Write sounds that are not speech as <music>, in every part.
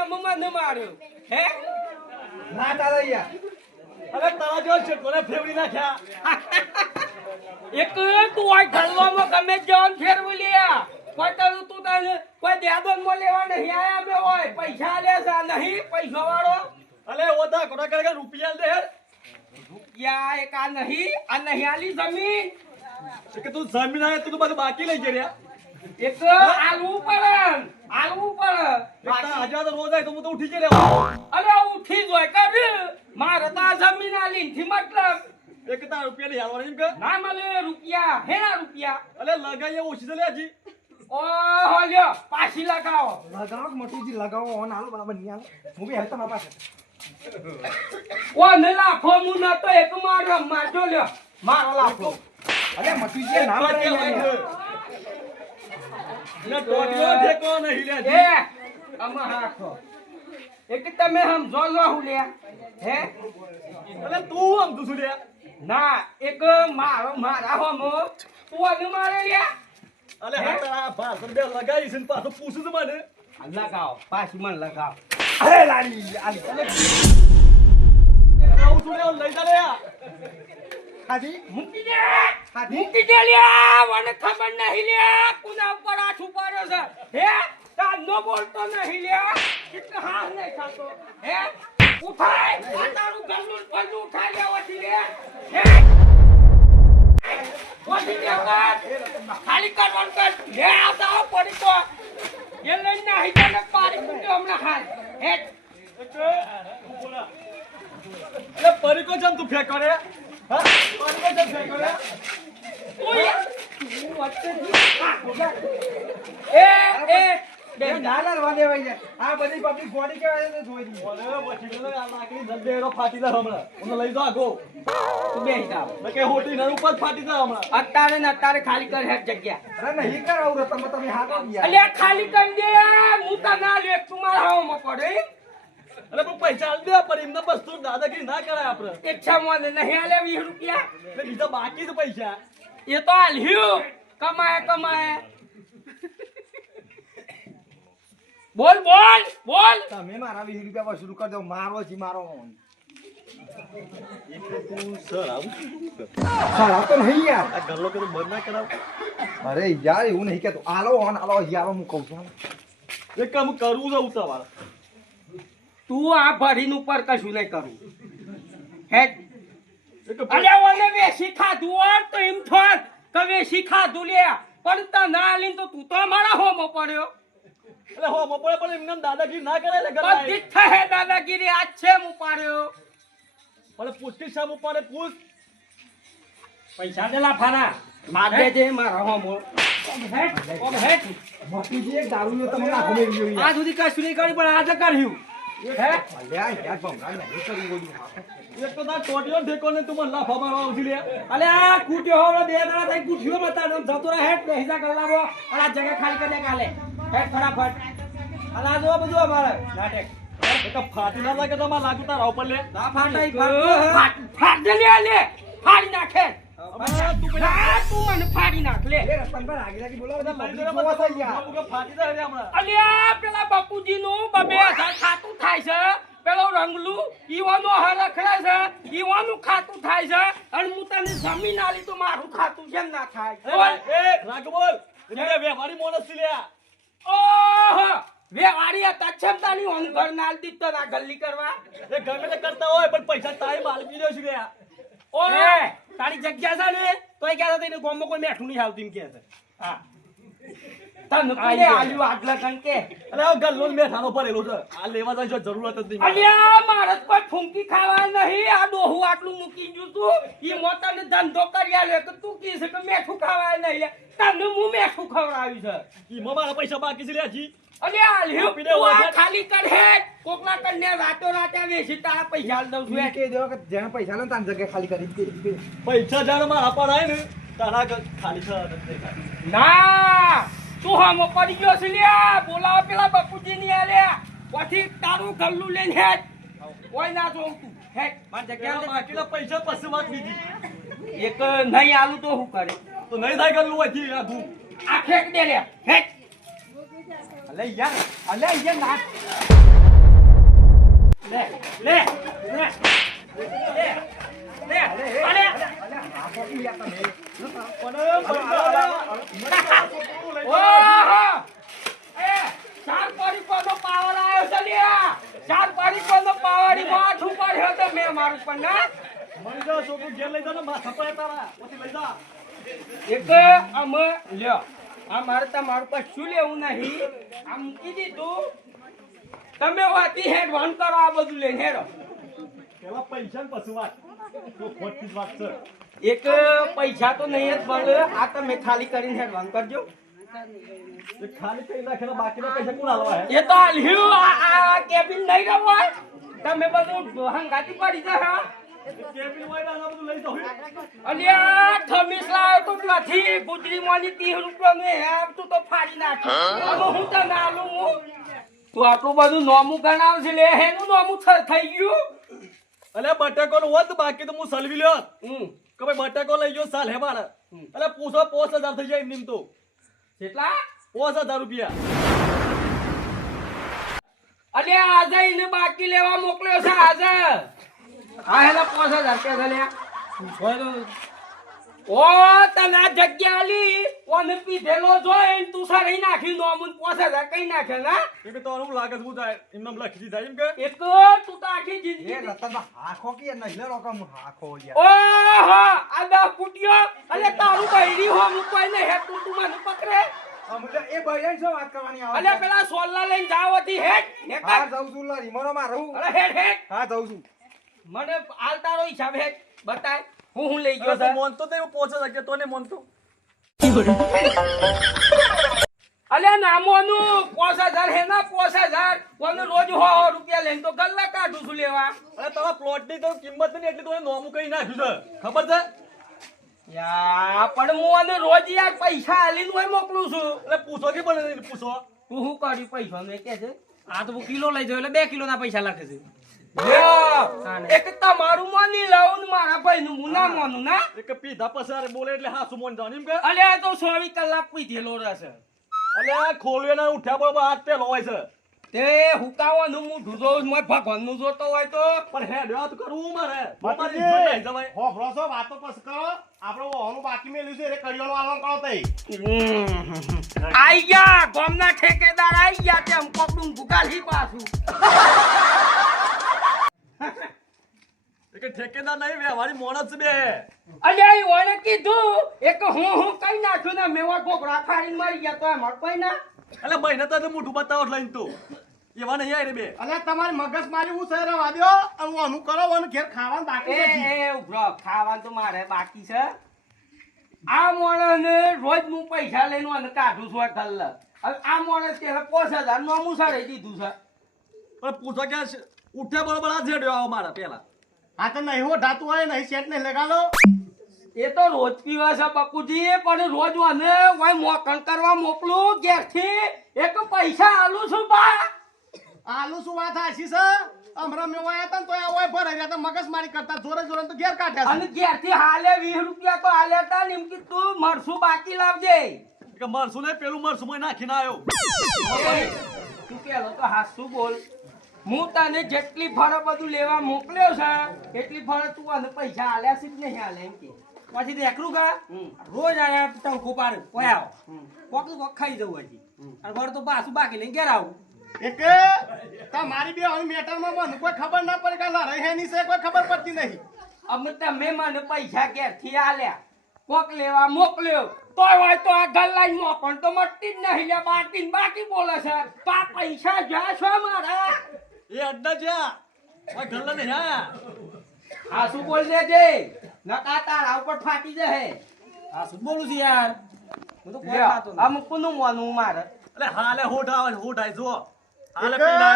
માર્યો મમ્મા ન માર્યો હે? અરે તારા જેવો છે કોને ફેવડી નાખ્યા. એક તું આ ઘડવામાં ગમે જવાન ફેરવી લ્યા. કોઈ તારું તું તાર કોઈ દેદનમાં લેવા નહીં આયા બે હોય. પૈસા લે છે નહીં પૈસા વાળો. અલે ઓતા કોના કરે રૂપિયા દે રૂપિયા એક આ નહીં આ નહીં આલી જમીન. કે તું જમીન આયા તું તો બધું બાકી લઈ જઈ રહ્યા એક આલવું પડે આલવું પડે હજાર તો રોજ તો હું તો ઉઠી જ લેવા અરે ઉઠી જોય કર મારે તો આ જમીન આલી થી મતલબ. એકતા રૂપિયા હાલવાના એમ કે? ના મળે રૂપિયા હેના રૂપિયા. અલે લગાઈએ ઓછી તો લે હજી. ઓહો લ્યો પાછી લગાવો. લગાવો મટુજી લગાવો ઓન આલો બરાબર નહીં આલો. હું બી હેલ્થમાં પાસે. ઓ ને લાફો મુ ન તો એક મારો મારજો લ્યો. મારો લાફો. અરે મટુજી નામ લઈ કેમ યાર. એટલે ટોટિયો ઠેકો નહીં લે એ આમાં હાખો એક તમે સમજો લો હું લે હે? તું તું શું લે. ના એક મારો મારા હોમો. તું અને મારે લે. અલે હા? તારા ભાષણ બે છે ને પાછું પૂછું છું મને. લગાવો પાછી મને લગાવ. અરે લાડી આલી. આવું છું લઈ જા લે આ. મૂકી દે. મૂકી દે લે મને ખબર નહીં લે કુના ઉપર ઉપાડ્યો છે. હે તાનો બોલતો નહીં લ્યા એટલે હા નહીં ખાતો હે ઉઠાય આ તારું ગલ્લું પલ્લું ઉઠાઈ લે વધી લે. હે વધી લે ખાલી કરવાનું કર. લે આવતા આવ પડી તો. એ લઈને નાહી જાને મૂક્યો હમણાં હાલ. હે. અલે પરીકો જમ તું ફેંકો રે હા પરીકો જમ ફેંકો રે તું આ, એ એ બે ડાલર વાદે વઈ જાય આ બધી પબ્લિક બોડી કેવાય છે જોઈ દી ઓલે વચ્ચે તો આ લાકડી ધંધે એનો ફાટી જાય હમણાં. લઈ દો આગો તું બેસી જાવ મેં કે હોટી ના ઉપર ફાટી જાય હમણાં. અત્યારે ને અત્યારે ખાલી કર હેઠ જગ્યા. અરે નહીં કરાવું તમે તમે હા અલ્યા ખાલી કરી દે હું તો ના લે તું મારા હાવમાં પડે અરે પણ પૈસા આલ દે પર એમને બસ તું દાદાગીરી ના કરાય આપણે. ઈચ્છા મને નહીં આલે વીસ રૂપિયા. એટલે બીજા બાકી છે પૈસા. એ તો આલ્યું. કમાય કમાય. બોલ બોલ બોલ. તમે મારા વીસ રૂપિયા વસૂલ કરી દો. મારો જી મારો. તું સર આવું ખરાબ તો નહીં યાર. આ ગલ્લો કે બંધ ના કરાવ. અરે યાર એવું નહીં કેતો આલો ઓન આલો યાર હું કહું છું. એક કામ કરવું છે તમારે. તું આ ભરીન ઉપર કશું નહીં કરું. એક અલ્યા ઓને વેસી ખાધું હોત તો એમ થોત. કે શીખા ખાધું પણ તો ના આલીન તો તું તો મારા હોમો પડ્યો. એટલે હો પડે પણ એમને દાદાગીરી ના કરે એટલે ઘરમાં બધી જ દાદાગીરી આજ છે હું પાડ્યો પણ પૂછતી સામ ઉપાડે પૂછ પૈસા દેલા ફાના માગે છે મારા હોમો. આ સુધી કશું નહીં કર્યું પણ આજે કર્યું. હે? અલ્યા યાર ભમરા નહીં કરી બોલ્યું એક તો તાર ટોટિયો ઠેકો ને તું મને લાફા મારવા આવતી લે. અલે આ કૂટ્યો હવે બે દાડા થઈ કૂટ્યો મતા નમ જતો રહે અને આ જગ્યા ખાલી કરી દે કાલે. હેઠ ફટાફટ. આ જો બધું અમારે. નાટક. એક તો ફાટી ના લાગે તો મારે લાગુ તારા ઉપર લે. ના ફાટાઈ ફાટ. ફાટ દે લે લે. ફાડી નાખે. તું મને ફાડી નાખ લે. અલ્યા પેલા બાપુજી નું બબે ખાતું થાય છે. પેલો રંગલું ઈવાનો હરખડે છે ઈવાનું ખાતું થાય છે અને હું તને જમીન આલી તો મારું ખાતું કેમ ના થાય. બોલ. વેપારી માણસ છે લ્યા. ઓહો વેવારી છેમતાની ઓન ઘર નાલ દીતો ના ગલ્લી કરવા? એ ગમે તે કરતા હોય પણ પૈસા તારી માલકી રહ્યો છે લ્યા. ઓય તારી જગ્યા છે ને તોય કહેતા તને ગોમમાં કોઈ મેઠું નહીં આવતી એમ કહે છે. હા. તને કોને આલ્યું આટલા કંકે અરે ગલ્લો જ મેઠાનો ભરેલો છે. આ લેવા જાય જો જરૂરત જ નહીં. અલ્યા મારે તો કોઈ ફૂંકી ખાવા નહીં. આ ડોહું આટલું મૂકી ગયું તું. ઈ મોટાને ધંધો કરી આલ્યો કે તું કી છે કે મેઠું ખાવાય નહીં? લે તને હું મેઠું ખવડાવ્યું છે? ઈમાં મારા પૈસા બાકી છે લ્યા જી અલ્યા દે તું આ. ખાલી કર હે. કોકના કન્યા રાતો રાતે વેચી તારા પૈસા આલ દઉં છું તું કહી દો કે જેને પૈસા ન ને તારી જગ્યા ખાલી કરી દે પૈસા જાણે મારા પર આય ને તારા ખાલી છે. ના! તું હામો પડી ગયો છે લ્યા બોલાવો પેલા બપુજી ની આલ્યા પછી તારું ગલ્લું લઈને હેડ. કોઈ ના જોઉં તું. હેડ. મારી જગ્યા બાકીના પૈસા પછી વાત બીજી. એક નહીં આલું તો શું કરે? તો નહીં થાય ગલ્લું હોયથી આ ધૂ આ ફેંક દે લે. હેડ. અલે યાર અલે યાર ના. લે લે લે. લે. એક આમ લ્યો આ મારે તમારું કશું લેવું નહીં આ મૂકી દીધું તમે વાતી હેડ વન કરો આ બધું લઈને હેડો પેલા પૈસા ને પછી વાત? તો વાત છે? એક પૈસા તો નહીં જ પણ આ તમે ખાલી કરીને હેડવાન કરજો. ખાલી કઈ નાખેલા બાકીના પૈસા કોણ હાલવા હે? એ તો હાલ્યું આ કેબિન નહીં રહો તમે બધું હંગાતી પડી જાઉં અલ્યા ખમીસ લાવ તો નથી ગુજરી મોની ત્રીસ ને હે તું તો ફાડી નાખ્યું હું તને આલું હું? તું આટલું બધું નોમું ગણાવશે લે હેનું નોમું થઈ ગયું. અલે બટાકો નું હોત બાકી તો હું સલવી લ્યો. કે ભાઈ બટાકો લઈ ગયો સાલ હે મારે. હમ. અલે પૂછો પોસ હજાર થઈ જાય એમ તો. કેટલા પોસ હજાર રૂપિયા. અલે આજે એને બાકી લેવા મોકલ્યો છે આજે. હા હેલા પાંચ હજાર રૂપિયા લ્યા ઓ તને જગ્યા લી ઓને પીધેલો જોઈને તું સારી નાખી નોમુન પોસે જા કઈ નાખે ના? કે તો હું લાગે છે હું જાય એમ નામ લખી દીધા એમ કે? એક તું તો આખી એ રતન હાખો કે નહીં લે રોકમ હાખો યાર. ઓહો આ દા ફૂટ્યો અલે તારું બૈરી હો હું કોઈ ને હે તું તું મને પકડે. અમલે એ બૈરી શું વાત કરવાની આવે અલે પેલા સોલ્લા લઈને જાવ હતી હે હે હા કર. જાઉં છું લા રીમોનો માં રહું. અરે હે હેડ. હા જાઉં છું. મને હાલ તારો હિસાબ હેડ બતાય. હું હું લઈ ગયો છે મોનતો તો એવું પોસ શકે તો ને મોનતો અલે નામોનું પોસ હજાર હે ના પોસ હજાર. કોને રોજ હો હો રૂપિયા લઈને તો ગલ્લા કાઢું છું લેવા. અરે તારા પ્લોટની તો કિંમત નહીં એટલી તોને નોમું કઈ નાખ્યું છે. ખબર છે? યા પણ હું અને રોજ યાર પૈસા આલીને હોય મોકલું છું. એટલે પૂછો કે પણ પૂછો. તું શું કર્યું પૈસા ને કે છે આ તો કિલો લઈ જાવ એટલે બે કિલો ના પૈસા લાગે છે. એક તમારું માની લઉં ને મારા ભાઈ નું હું. ના માનું ના? એક પીધા પછી અરે બોલે એટલે હાસુ મોન જાવ એમ કે? અલે આ તો ચોવીસ કલાક પીધેલો રહેશે અલે આ ખોલ્યો ને ઉઠ્યા બરોબર હાથ છે. તે હુકાવાનું મોય ભગવાનનું જોતો હોય તો. પણ હેડ વાત કરવું મારે. મારી જવાય. હોભળો છો, વાતો પછી કરો. આપણે વહોનું બાકી મેલ્યું છે, એટલે કડિયાનું આલવાનું કરો તઈ. આઈ ગયા ગામના ઠેકેદાર આઈ ગયા તેમ પકડું ભૂકાલી પાછું. એક ઠેકેદાર નહીં વ્યવહારી મોણસ છે બે. અલે ઈ ઓણે કીધું એક હું હું કઈ નાખ્યું ને મેવા ગોગડા ફાડીને મરી ગયા તો એમ કોઈ ના. એટલે મહિને તો મોઢું બતાવો લઈને તો. એવા નહીં આય બે. અલ્યા તમારી મગજમારી હું છે રવા દ્યો, અને વહોનું કરો, વહોનું ઘેર ખાવાનું બાકી એ નથી. એ ઉભરો ખાવાનું તો મારે બાકી છે. આ માણસને રોજ હું પૈસા લઈને અને કાઢું છું આ ગલ્લે. આ માણસ કે પાંચ હજારનું મુસાડી દીધું છે. પણ પૂછો કે ઉઠ્યા બરોબર આ જેડ્યો આવો મારા પેલા હા તો નહીં ધાતું હોય નહીં સેટ નહીં લગાડો. એ તો રોજ પીવા છે બકુજી પણ રોજ મને કોઈ મોકણ કરવા મોકલું ઘેરથી. એક પૈસા આલુ છું બા. આલુ શું વાત છે? હમણાં મેં વાયા હતા ને તોય આ ઓય ભરાઈ રહ્યા હતા, મગજમારી કરતા જોરે જોરે તો ઘેર કાઢ્યા અને ઘેરથી હાલે વીસ રૂપિયા તો હાલે હતા ને એમ કે તું મરસું બાકી લાવજે. કે મરસું ને પેલું મરસું માં નાખીને આવ્યો. તું પેલો તો હાસુ બોલ. હું તને જેટલી ફળ બધું લેવા મોકલ્યો છે એટલી ફરક તું આને પૈસા આલ્યા છે કે નહીં આલે એમ કે. પછી તો એકલું કા રોજ આયા ટંકો પાડ પોયા આવો. હમ. કોક ખાઈ જવું હજી. અને વળ તો પાછું બાકી લઈને ઘેર આવું. એક તમારી બે હવે મેટરમાં મને કોઈ ખબર ના પડે કે લડાઈ હેની છે કોઈ ખબર પડતી નહીં. અમે તમે મને પૈસા ઘેરથી આલ્યા. કોક લેવા મોકલ્યો. તોય હોય તો આ ગલ્લાઈ પણ તો મટતી જ નહીં લે બાકી બાકી બોલે છે. તો આ પૈસા જ્યાં છો મારા. એ અડ્ડા જ્યાં ગલ્લા ને હા. આ શું બોલ દેજે નકા તારા ઉપર ફાટી જશે. હા શું બોલું છું યાર? હું તો કોઈ ખાતો આ મૂકનું મોનું મારે? એટલે હાલે હોઠ આવે જો હાલે એક- પીને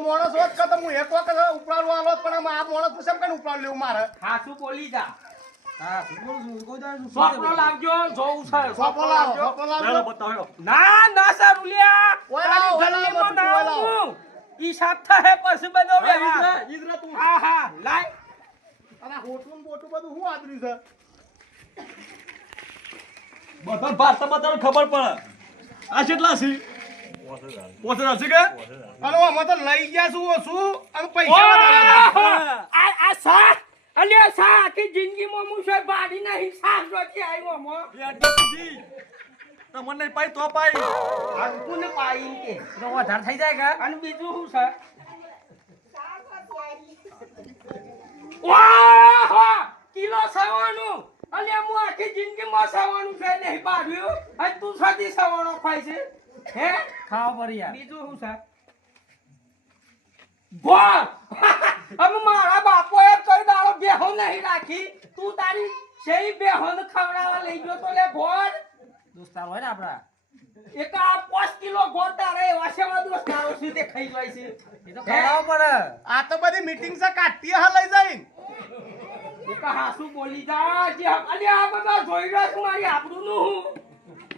માણસ હોત કે તો હું એક વખત ઉપરાળું આલો પણ આમ આ માણસ શેમ કને લેવું મારે? હાસુ બોલી જા. કોઈ. ના ના સારું લ્યા. ઈ સાપ થાય પછી બધો હા, વ્યવહાર. ઈદરા, તું. હા હા લાય. અને આ હોટલું ને બોટલું બધું શું આદર્યું છે? બધા ભાષામાં તારે ખબર પડે. આ કેટલા છે? પોતે હશે કે? અને અમે તો લઈ ગયા છું શું? અને પૈસા આ આ સાપ અલ્યા સા આખી જિંદગીમાં હું છે બાડી નહીં? સાપ જોતી આવ્યો મો એ મને નહીં પાઈ તો પાઈ કોને પાઈ કે? તો વધારે થઈ જાય કે? અને બીજું શું છે? ઓહો! કિલો સવાનું અલે હું આખી જિંદગીમાં સવાનું છે નહીં પાડ્યું. અને તું સાદી સવાનો ખાય છે. હે? ખાવા પરિયા બીજું શું છે? ગોળ <laughs> અમે મારા બાપોએ કોઈ દાડો બેહો નહીં રાખી. તું તારી શેઈ બેહોન ખવડાવવા લઈ ગયો તો લે ગોળ દોસ્તાર હોય ને આપડા એક આ પાંચ કિલો દોસ્તારો છે તે ખાઈ જાય છે? એ તો ખવડાવવા પડે. આ તો બધી મીટિંગ છે કાઢતી હા લઈ જઈને. એક હાસુ બોલી જા જે અલી આ બધા જોઈ રહ્યા છું મારી આબરૂ નું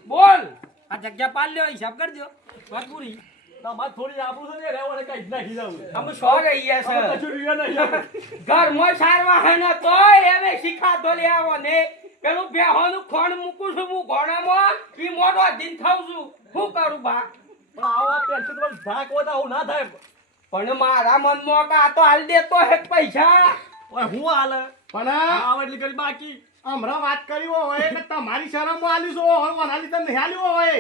બોલ. આ જગ્યા પાલ લ્યો હિસાબ કરજો વાત પૂરી તમારે થોડી આપણું છે ને કઈ નાખી જાવ અમે સો રહીએ રહ્યા નહીં. ઘરમાં સારવા હે તો એને શીખાતો લે આવો ને. પેલું બેહોનું ખોણ મૂકું છું હું ઘોડામાં ઈ મોટો દિન થાઉં છું. શું કરું બા? પણ આવા પેન્સિલ પર હોય તો આવું ના થાય. પણ મારા મનમાં કા આ તો હાલ દેતો હે પૈસા. ઓય હું હાલ? પણ આવ એટલી કરી બાકી. હમણાં વાત કરી હોય કે તમારી શરમ આલી છો. હવે વના લીધે નહીં આલ્યું હોય.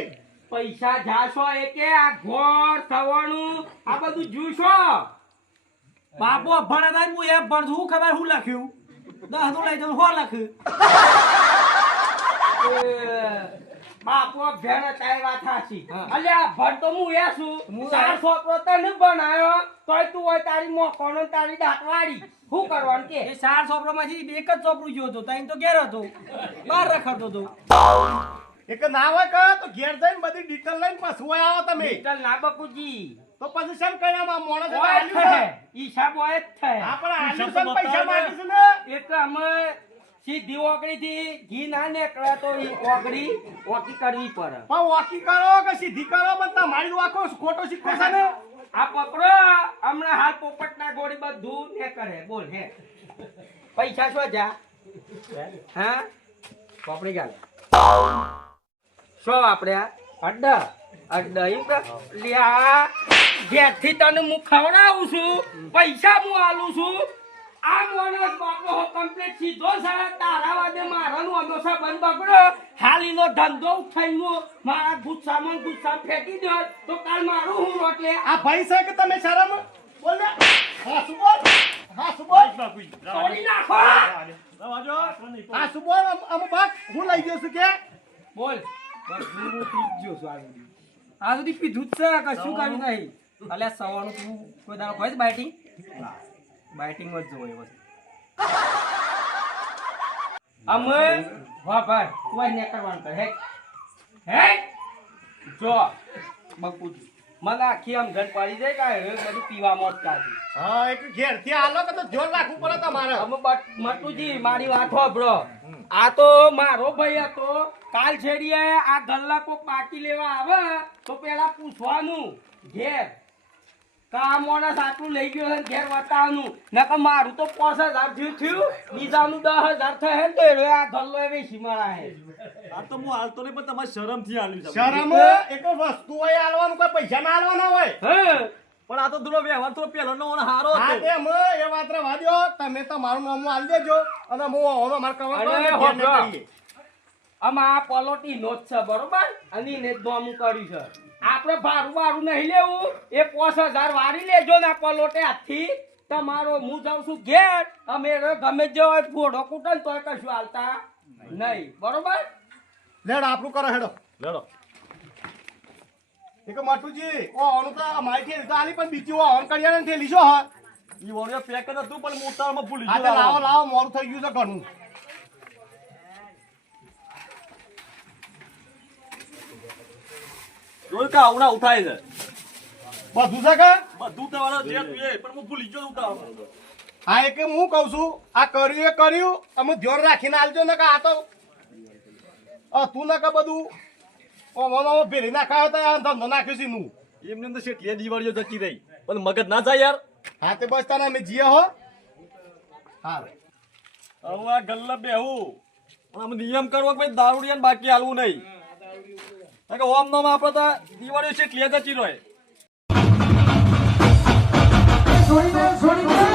પૈસા જાશો એ કે આ ઘોર થવાનું આ બધું જોશો. બાપો ભણે હું એ ભણ હું ખબર હું લખ્યું? દસ લઈ જાઉં હો લખ્યું બાપો ભેણ તારી વાત હાચી અલ્યા ભણ તો હું એ છું. ચાર છોકરો તને બનાવ્યો તોય તું હોય તારી મોકોનો તારી દાંતવાળી. શું કરવાનું કે? એ ચાર છોકરો માંથી એક જ છોકરું જોયો હતો તઈ તો ઘેર હતો. બહાર રખડતો હતો. એક ના હોય કે તો ઘેર જઈને બધી ડિટેલ લઈને પાછું આવો તમે. ડિટેલ ના બકુજી તો પછી શેમ કઈ આમ મોણસ. હિસાબ હોય જ થાય. આપણે પૈસા માંગીશું ને? એક અમે સીધી ઓગળી થી ઘી ના નીકળે તો ઈ ઓગળી ઓકી કરવી પડે. પણ ઓકી કરો કે સીધી કરો? પણ તમારી આખો ખોટો શીખો છે ને? આ પકડો. હમણાં હાલ પોપટ ના ગોળી બધું ને કરે બોલ હે. પૈસા શું જા હા? પકડી ગાલે શું આપણે અડ્ડા કે લ્યા ઘેરથી તને હું ખવડાવું છું. પૈસા હું આલું છું. આ માણસ બાપો કમ્પ્લીટ સીધો છે તારા વાદે મારાનું અનોસા બંધ બગડો. હાલીનો ધંધો ઉઠાઈનો. મારા ગુસ્સામાં ગુસ્સા ફેંકી દો. તો કાલ મારું હું રોટલે? આ ભાઈ છે કે તમે શરમ બોલ ને. હા શું બોલ? હા શું બોલ? તોડી નાખો હા. શું બોલ? અમુક હું લઈ ગયો છું કે? બોલ. આ સુધી પીધું જ છે કશું કર્યું નહીં એટલે સવારનું તું કોઈ દાડો ખોય બાઇટિંગ? બાઇટિંગ જ જોવે બસ અમે વાહ ભાઈ તું આ ને કરવાનું કર હે? હે? જો બકુજી મને આખી આમ ઘર પડી જાય કે હવે બધું પીવામાં જ કાઢી. હા એક ઘેરથી આલો કે તો જોર રાખવું પડે તમારે. અમે મટુજી મારી વાત હોભળો આ તો મારો ભાઈ હતો. કાલ છેડીએ આ ગલ્લા કોક બાકી લેવા આવે તો પેલા પૂછવાનું ઘેર. કે આ લઈ ગયો છે ઘેર બતાવવાનું નકર મારું તો પાંચ હજાર થયું થયું બીજાનું દસ હજાર થયે ને તો આ ગલ્લો એ વેચી મારા હે આ તો હું હાલતો નહીં પણ તમારે શરમથી શરમ એક વસ્તુ હોય હાલવાનું કોઈ પૈસા ના આલવાના હોય. હે? પણ આ તો થોડો વ્યવહાર થોડો પેલો નો હારો હતો. તે એ વાત રવા દો તમે તમારું નામ હાલ દેજો અને હું હવે મારે અરે ઘેર ને હોભળો. કરીએ. આમાં આ પલોટી નો જ છે બરોબર? અને એને નોમું કર્યું છે. આપણે ભારું ભારું નહીં લેવું. એ પાંચ હજાર વારી લેજો ને આ પલોટે હાથથી. તમારો હું જાઉં છું ઘેર. અમે ગમે જે હોય ઘોડો કૂટે ને તોય કશું હાલતા નહીં. બરોબર? લેડ આપણું કરો હેડો. લેડો. એક માટુજી ઓ ઓનું તો મારી થેલી તો આલી પણ બીજી ઓ ઓન કરિયાને થેલી છો હા ઈ વળિયો પેક જ પણ મોટામાં ભૂલી ગયો લાવો લાવો મોડું થઈ ગયું છે ઘણું. જોયું કે આવડા ઉઠાય છે? બધું છે કે? બધું તમારો જે તું એ પણ હું ભૂલી ગયો ઉતાવળમાં હા એક હું કહું છું આ કર્યું એ કર્યું અમે ધ્યાન રાખીને આલજો ને કે આ તો. તું ને કે બધું? ઓમ ઓમ ઓમ ભેરી નાખાયો તો આ ધંધો નાખ્યો છે નું. એમને તો શેઠીએ દિવાળીઓ જતી રહી. પણ મગજ ના જાય યાર. હા તે બસ તને અમે જીએ હો. હા હું આ ગલ્લા બેહું. પણ આમ નિયમ કરવો કે ભાઈ દારૂડિયાને બાકી હાલવું નહીં. કે ઓમ નામ આપણે તો દિવાળીઓ શેઠીએ જતી રહે છોડી દે છોડી દે